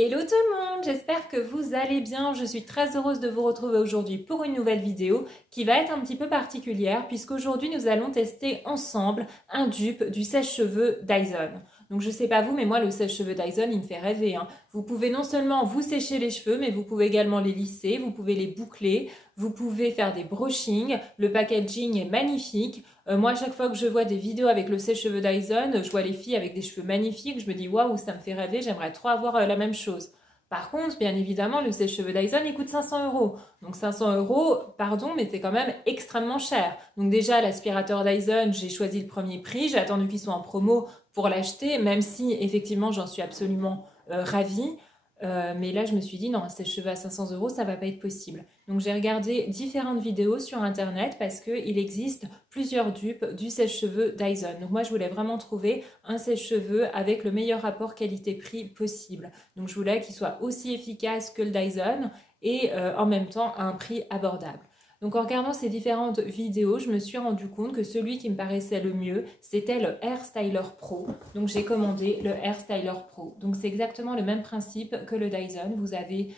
Hello tout le monde, j'espère que vous allez bien. Je suis très heureuse de vous retrouver aujourd'hui pour une nouvelle vidéo qui va être un petit peu particulière puisqu'aujourd'hui nous allons tester ensemble un dupe du sèche-cheveux Dyson. Donc je sais pas vous, mais moi le sèche-cheveux Dyson il me fait rêver. Vous pouvez non seulement vous sécher les cheveux, mais vous pouvez également les lisser, vous pouvez les boucler, vous pouvez faire des brushings, le packaging est magnifique. Moi, à chaque fois que je vois des vidéos avec le sèche-cheveux Dyson, je vois les filles avec des cheveux magnifiques, je me dis waouh, ça me fait rêver, j'aimerais trop avoir la même chose. Par contre, bien évidemment, le sèche-cheveux Dyson, il coûte 500 €. Donc 500 €, pardon, mais c'est quand même extrêmement cher. Donc déjà, l'aspirateur Dyson, j'ai choisi le premier prix, j'ai attendu qu'il soit en promo pour l'acheter, même si effectivement, j'en suis absolument ravie. Mais là, je me suis dit, non, un sèche-cheveux à 500 €, ça va pas être possible. Donc, j'ai regardé différentes vidéos sur Internet parce qu'il existe plusieurs dupes du sèche-cheveux Dyson. Donc, moi, je voulais vraiment trouver un sèche-cheveux avec le meilleur rapport qualité-prix possible. Donc, je voulais qu'il soit aussi efficace que le Dyson et en même temps à un prix abordable. Donc en regardant ces différentes vidéos, je me suis rendu compte que celui qui me paraissait le mieux, c'était le Hair Styler Pro. Donc j'ai commandé le Hair Styler Pro. Donc c'est exactement le même principe que le Dyson. Vous avez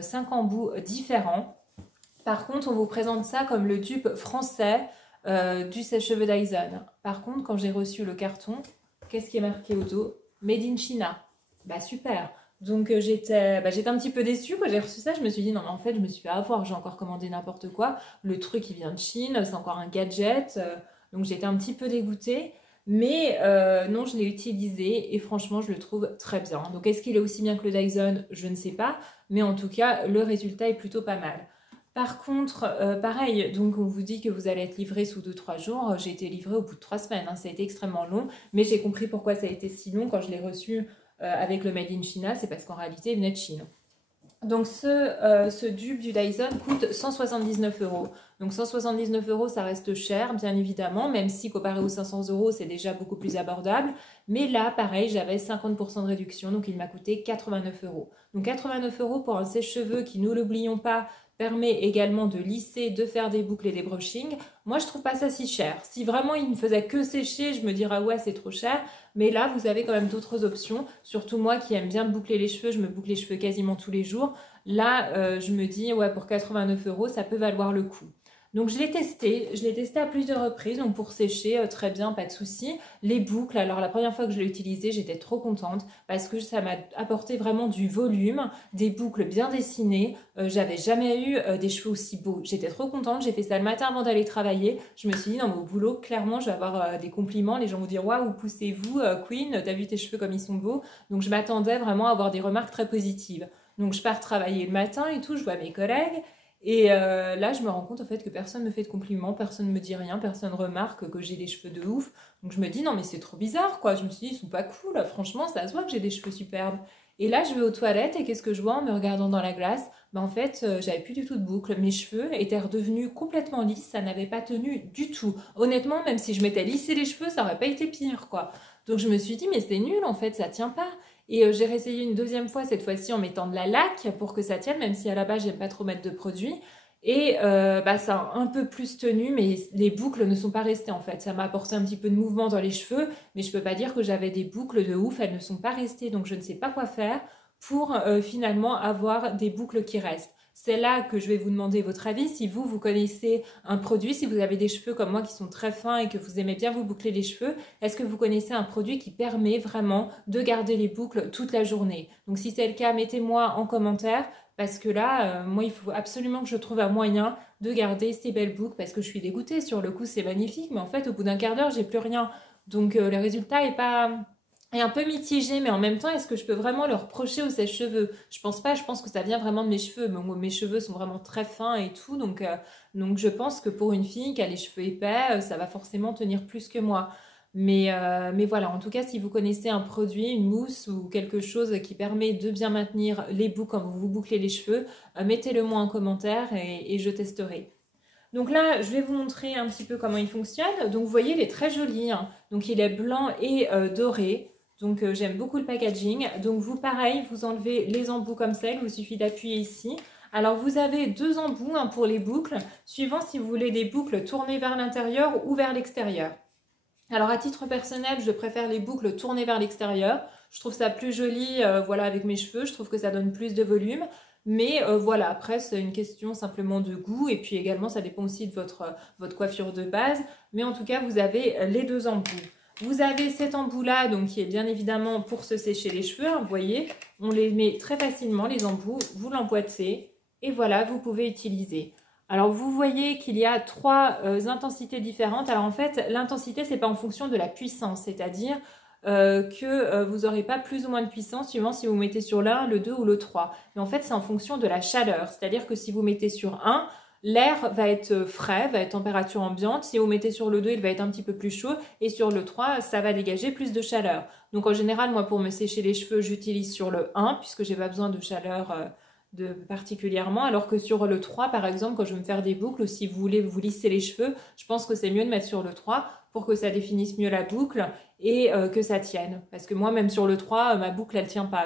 5 embouts différents. Par contre, on vous présente ça comme le dupe français du sèche-cheveux Dyson. Par contre, quand j'ai reçu le carton, qu'est-ce qui est marqué au dos? Made in China. Bah super. Donc j'étais un petit peu déçue quand j'ai reçu ça. Je me suis dit non mais en fait je me suis fait avoir, j'ai encore commandé n'importe quoi. Le truc il vient de Chine, c'est encore un gadget. Donc j'étais un petit peu dégoûtée. Mais non, je l'ai utilisé et franchement je le trouve très bien. Donc est-ce qu'il est aussi bien que le Dyson? Je ne sais pas. Mais en tout cas le résultat est plutôt pas mal. Par contre, pareil, donc on vous dit que vous allez être livré sous 2-3 jours. J'ai été livrée au bout de 3 semaines. Ça a été extrêmement long. Mais j'ai compris pourquoi ça a été si long quand je l'ai reçu avec le Made in China. C'est parce qu'en réalité, il venait de Chine. Donc ce dupe du Dyson coûte 179 €. Donc 179 €, ça reste cher, bien évidemment, même si comparé aux 500 €, c'est déjà beaucoup plus abordable. Mais là, pareil, j'avais 50% de réduction, donc il m'a coûté 89 €. Donc 89 € pour un sèche-cheveux qui, nous l'oublions pas, permet également de lisser, de faire des boucles et des brushings. Moi, je trouve pas ça si cher. Si vraiment il ne faisait que sécher, je me dirais ouais, c'est trop cher. Mais là, vous avez quand même d'autres options. Surtout moi qui aime bien boucler les cheveux, je me boucle les cheveux quasiment tous les jours. Là, je me dis ouais, pour 89 €, ça peut valoir le coup. Donc je l'ai testé à plusieurs reprises, donc pour sécher, très bien, pas de souci. Les boucles, alors la première fois que je l'ai utilisé, j'étais trop contente parce que ça m'a apporté vraiment du volume, des boucles bien dessinées. J'avais jamais eu des cheveux aussi beaux. J'étais trop contente, j'ai fait ça le matin avant d'aller travailler. Je me suis dit, dans mon boulot, clairement, je vais avoir des compliments. Les gens vont dire, waouh, poussez-vous, Queen, t'as vu tes cheveux comme ils sont beaux. Donc je m'attendais vraiment à avoir des remarques très positives. Donc je pars travailler le matin et tout, je vois mes collègues. Et là, je me rends compte en fait que personne ne me fait de compliments, personne ne me dit rien, personne ne remarque que j'ai des cheveux de ouf. Donc je me dis non mais c'est trop bizarre quoi. Je me suis dit ils sont pas cool, franchement ça se voit que j'ai des cheveux superbes. Et là je vais aux toilettes et qu'est-ce que je vois en me regardant dans la glace? En fait j'avais plus du tout de boucles, mes cheveux étaient redevenus complètement lisses, ça n'avait pas tenu du tout. Honnêtement même si je m'étais lissé les cheveux ça aurait pas été pire quoi. Donc je me suis dit mais c'est nul en fait, ça tient pas. Et j'ai réessayé une deuxième fois, cette fois-ci en mettant de la laque pour que ça tienne, même si à la base j'aime pas trop mettre de produits. Et ça a un peu plus tenu, mais les boucles ne sont pas restées en fait. Ça m'a apporté un petit peu de mouvement dans les cheveux, mais je peux pas dire que j'avais des boucles de ouf, elles ne sont pas restées. Donc je ne sais pas quoi faire pour finalement avoir des boucles qui restent. C'est là que je vais vous demander votre avis. Si vous connaissez un produit, si vous avez des cheveux comme moi qui sont très fins et que vous aimez bien vous boucler les cheveux, est-ce que vous connaissez un produit qui permet vraiment de garder les boucles toute la journée? Donc si c'est le cas, mettez-moi en commentaire parce que là, moi, il faut absolument que je trouve un moyen de garder ces belles boucles parce que je suis dégoûtée. Sur le coup, c'est magnifique, mais en fait, au bout d'un quart d'heure, j'ai plus rien. Donc le résultat est un peu mitigé, mais en même temps, est-ce que je peux vraiment le reprocher au sèche-cheveux? Je pense pas, je pense que ça vient vraiment de mes cheveux. Mais moi, mes cheveux sont vraiment très fins et tout, donc je pense que pour une fille qui a les cheveux épais, ça va forcément tenir plus que moi. Mais voilà, en tout cas, si vous connaissez un produit, une mousse ou quelque chose qui permet de bien maintenir les boucles quand vous vous bouclez les cheveux, mettez-le moi en commentaire et je testerai. Donc là, je vais vous montrer un petit peu comment il fonctionne. Donc vous voyez, il est très joli. Donc il est blanc et doré. Donc j'aime beaucoup le packaging. Donc vous, pareil, vous enlevez les embouts comme ça. Il vous suffit d'appuyer ici. Alors vous avez 2 embouts pour les boucles, suivant si vous voulez des boucles tournées vers l'intérieur ou vers l'extérieur. Alors à titre personnel, je préfère les boucles tournées vers l'extérieur. Je trouve ça plus joli, voilà, avec mes cheveux. Je trouve que ça donne plus de volume. Mais voilà, après, c'est une question simplement de goût. Et puis également, ça dépend aussi de votre coiffure de base. Mais en tout cas, vous avez les deux embouts. Vous avez cet embout-là, donc qui est bien évidemment pour se sécher les cheveux. Hein, vous voyez, on les met très facilement, les embouts. Vous l'emboîtez et voilà, vous pouvez utiliser. Alors, vous voyez qu'il y a trois intensités différentes. Alors, en fait, l'intensité, c'est pas en fonction de la puissance, c'est-à-dire que vous n'aurez pas plus ou moins de puissance suivant si vous mettez sur le 1, le 2 ou le 3. Mais en fait, c'est en fonction de la chaleur. C'est-à-dire que si vous mettez sur 1, l'air va être frais, va être température ambiante. Si vous mettez sur le 2, il va être un petit peu plus chaud. Et sur le 3, ça va dégager plus de chaleur. Donc en général, moi, pour me sécher les cheveux, j'utilise sur le 1, puisque j'ai pas besoin de chaleur particulièrement. Alors que sur le 3, par exemple, quand je veux me faire des boucles, ou si vous voulez vous lisser les cheveux, je pense que c'est mieux de mettre sur le 3 pour que ça définisse mieux la boucle et que ça tienne. Parce que moi, même sur le 3, ma boucle, elle tient pas.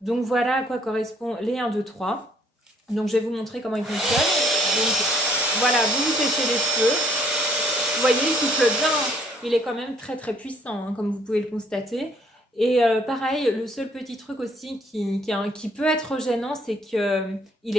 Donc voilà à quoi correspond les 1, 2, 3. Donc, je vais vous montrer comment il fonctionne. Donc, voilà, vous séchez les cheveux. Vous voyez, il souffle bien. Il est quand même très, très puissant, hein, comme vous pouvez le constater. Et pareil, le seul petit truc aussi qui peut être gênant, c'est qu'il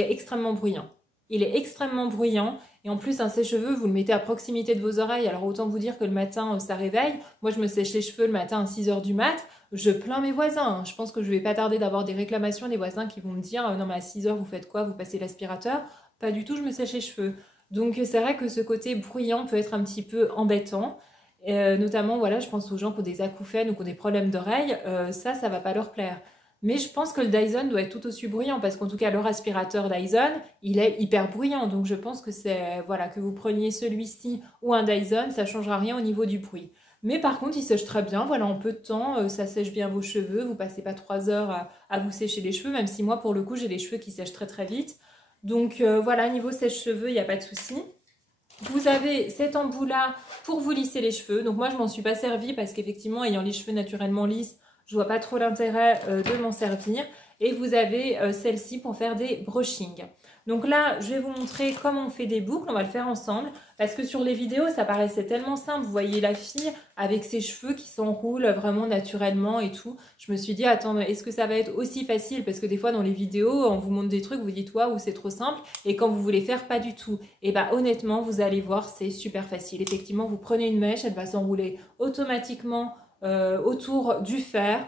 est extrêmement bruyant. Il est extrêmement bruyant. Et en plus, un sèche-cheveux, vous le mettez à proximité de vos oreilles. Alors, autant vous dire que le matin, ça réveille. Moi, je me sèche les cheveux le matin à 6 h du mat. Je plains mes voisins. Je pense que je vais pas tarder d'avoir des réclamations des voisins qui vont me dire « Non, mais à 6 h, vous faites quoi? Vous passez l'aspirateur ?» Pas du tout, je me sèche les cheveux. Donc, c'est vrai que ce côté bruyant peut être un petit peu embêtant. Notamment, voilà, je pense aux gens qui ont des acouphènes ou qui ont des problèmes d'oreilles. Ça va pas leur plaire. Mais je pense que le Dyson doit être tout aussi bruyant parce qu'en tout cas, leur aspirateur Dyson, il est hyper bruyant. Donc, je pense que c'est, voilà, que vous preniez celui-ci ou un Dyson, ça ne changera rien au niveau du bruit. Mais par contre, il sèche très bien. Voilà, en peu de temps, ça sèche bien vos cheveux. Vous passez pas 3 heures à vous sécher les cheveux, même si moi, pour le coup, j'ai les cheveux qui sèchent très très vite. Donc, voilà, niveau sèche-cheveux, il n'y a pas de souci. Vous avez cet embout-là pour vous lisser les cheveux. Donc, moi, je m'en suis pas servie parce qu'effectivement, ayant les cheveux naturellement lisses, je vois pas trop l'intérêt de m'en servir. Et vous avez celle-ci pour faire des brushings. Donc là, je vais vous montrer comment on fait des boucles. On va le faire ensemble. Parce que sur les vidéos, ça paraissait tellement simple. Vous voyez la fille avec ses cheveux qui s'enroulent vraiment naturellement et tout. Je me suis dit, attends, est-ce que ça va être aussi facile? Parce que des fois, dans les vidéos, on vous montre des trucs, vous dites, waouh, c'est trop simple. Et quand vous voulez faire, pas du tout. Et bah, honnêtement, vous allez voir, c'est super facile. Effectivement, vous prenez une mèche, elle va s'enrouler automatiquement autour du fer.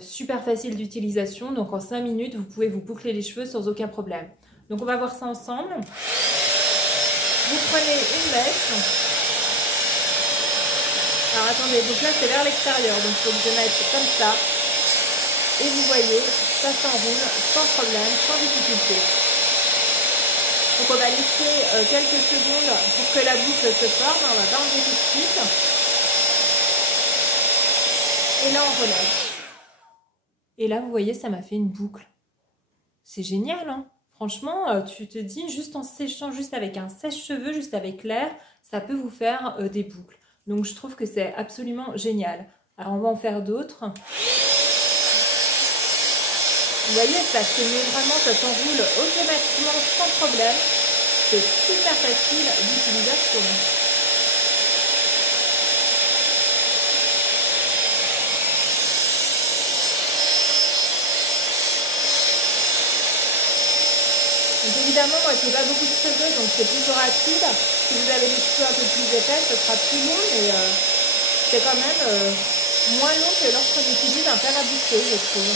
Super facile d'utilisation. Donc, en 5 minutes, vous pouvez vous boucler les cheveux sans aucun problème. Donc, on va voir ça ensemble. Vous prenez une mèche. Alors, attendez, donc là, c'est vers l'extérieur. Donc, il faut que je mette comme ça. Et vous voyez, ça s'enroule sans problème, sans difficulté. Donc, on va laisser quelques secondes pour que la boucle se forme. On va pas enlever tout de suite. Et là, on relève. Et là, vous voyez, ça m'a fait une boucle. C'est génial, hein? Franchement, tu te dis, juste en séchant, juste avec un sèche-cheveux, juste avec l'air, ça peut vous faire des boucles. Donc, je trouve que c'est absolument génial. Alors, on va en faire d'autres. Vous voyez, ça se met vraiment, ça s'enroule automatiquement sans problème. C'est super facile d'utilisation. Donc évidemment, moi je n'ai pas beaucoup de cheveux, donc c'est plutôt rapide. Si vous avez les cheveux un peu plus épais, ce sera plus long, mais c'est quand même moins long que lorsqu'on utilise un fer à boucler, je trouve.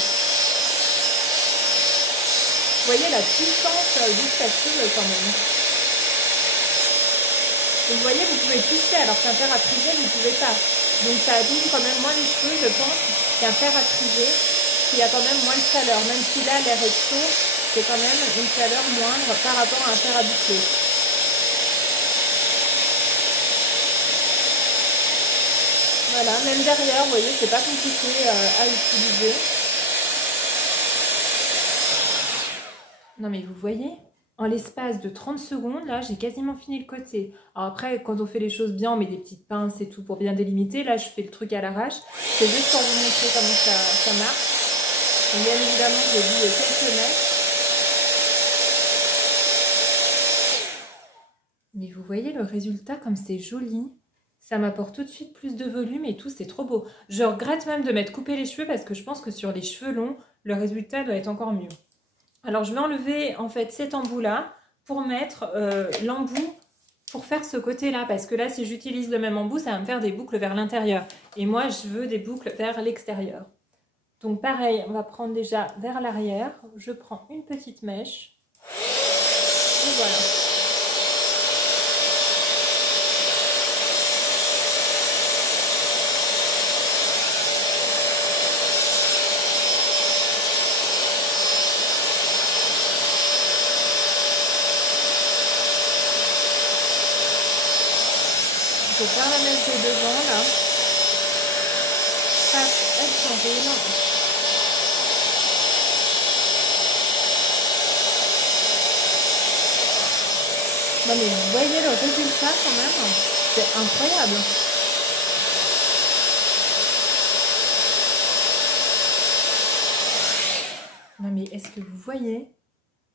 Vous voyez la puissance du sèche-cheveux quand même. Donc vous voyez, vous pouvez pisser alors qu'un fer à friser, vous ne pouvez pas. Donc ça abîme quand même moins les cheveux, je pense, qu'un fer à friser, qui a quand même moins de chaleur. Même si là, l'air est chaud, c'est quand même une chaleur moindre par rapport à un fer à boucler. Voilà, même derrière, vous voyez, c'est pas compliqué à utiliser. Non mais vous voyez, en l'espace de 30 secondes, là, j'ai quasiment fini le côté. Alors après, quand on fait les choses bien, on met des petites pinces et tout pour bien délimiter. Là, je fais le truc à l'arrache. C'est juste pour vous montrer comment ça marche. Donc, bien évidemment, j'ai dit quelques mètres. Mais vous voyez le résultat comme c'est joli. Ça m'apporte tout de suite plus de volume et tout, c'est trop beau. Je regrette même de m'être coupé les cheveux parce que je pense que sur les cheveux longs, le résultat doit être encore mieux. Alors je vais enlever en fait cet embout-là pour mettre l'embout pour faire ce côté-là. Parce que là, si j'utilise le même embout, ça va me faire des boucles vers l'intérieur. Et moi, je veux des boucles vers l'extérieur. Donc pareil, on va prendre déjà vers l'arrière. Je prends une petite mèche. Et voilà. Je vais faire la mèche de devant là. Tac, elle s'enroule. Non mais vous voyez le résultat quand même, c'est incroyable. Non mais est-ce que vous voyez?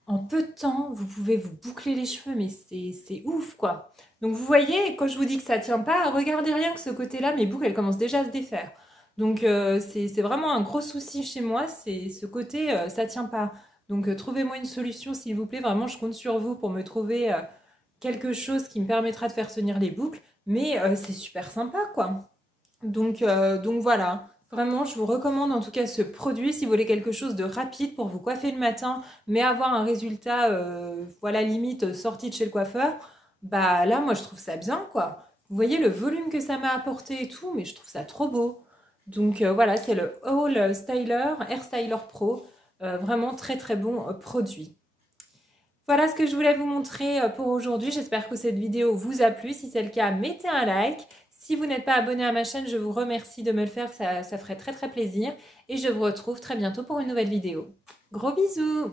En peu de temps, vous pouvez vous boucler les cheveux, mais c'est ouf quoi. Donc vous voyez, quand je vous dis que ça tient pas, regardez rien que ce côté-là, mes boucles elles commencent déjà à se défaire. Donc c'est vraiment un gros souci chez moi, c'est ce côté ça tient pas. Donc trouvez-moi une solution s'il vous plaît, vraiment je compte sur vous pour me trouver quelque chose qui me permettra de faire tenir les boucles, mais c'est super sympa quoi. Donc voilà. Vraiment, je vous recommande en tout cas ce produit si vous voulez quelque chose de rapide pour vous coiffer le matin, mais avoir un résultat, voilà, limite sorti de chez le coiffeur. Bah là, moi, je trouve ça bien, quoi. Vous voyez le volume que ça m'a apporté et tout, mais je trouve ça trop beau. Donc voilà, c'est le All Styler, Hair Styler Pro. Vraiment très très bon produit. Voilà ce que je voulais vous montrer pour aujourd'hui. J'espère que cette vidéo vous a plu. Si c'est le cas, mettez un like. Si vous n'êtes pas abonné à ma chaîne, je vous remercie de me le faire, ça ferait très très plaisir. Et je vous retrouve très bientôt pour une nouvelle vidéo. Gros bisous!